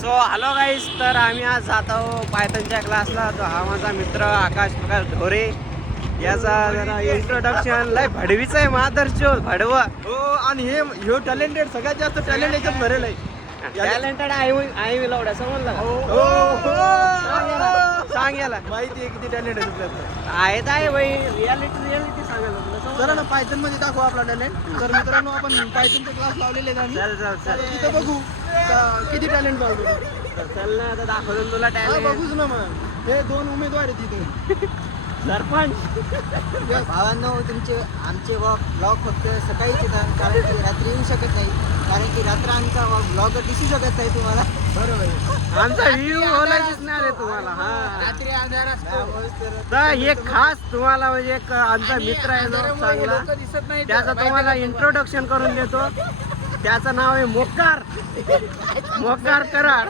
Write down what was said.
So hello गाईस, तर आम्ही आज जात आहोत पायथनच्या क्लासला. तो हा माझा मित्र आकाश प्रकाश ढोरे. याचा जरा इंट्रोडक्शन लय भडवीच आहे, मादरचो भडव. हो आणि हे टॅलेंटेड सगळ्यात जास्त टॅलेंट याच्यात भरेल आहे. टॅलेंटेड आई विलावड्या समजला का? सांग याला माहिती आहे किती टॅलेंट आहे तुझ्यात. आहे भाई. रियालिटी सांगायला तुला समजलं? चला ना पायथन मध्ये दाखवू आपला टॅलेंट. तर मित्रांनो, आपण पायथनचे क्लास लावलेले आहेत आम्ही. चल तर तिथं बघू किती टॅलेंट लावतो. चल ना, आता दाखवतो तुला टॅलेंट. बघूच ना मग. हे 2 उमेदवार आहेत तिथे. सरपंच भावांनो, आमचे ब्लॉग फक्त सकाळीच येतात, कारण की रात्री येऊ शकत नाही, कारण की रात्र आमचा ब्लॉग दिसू शकत नाही तुम्हाला. बरोबर. आमचा व्ह्यू बोलायचीच नाही रे तुम्हाला. हा, रात्री अंधार असतो. तर हे खास तुम्हाला म्हणजे एक आमचा मित्र आहे जो चांगला, दिसत नाही. त्याचं तुम्हाला इंट्रोडक्शन करून देतो. त्याचं नाव आहे मोकार कराड.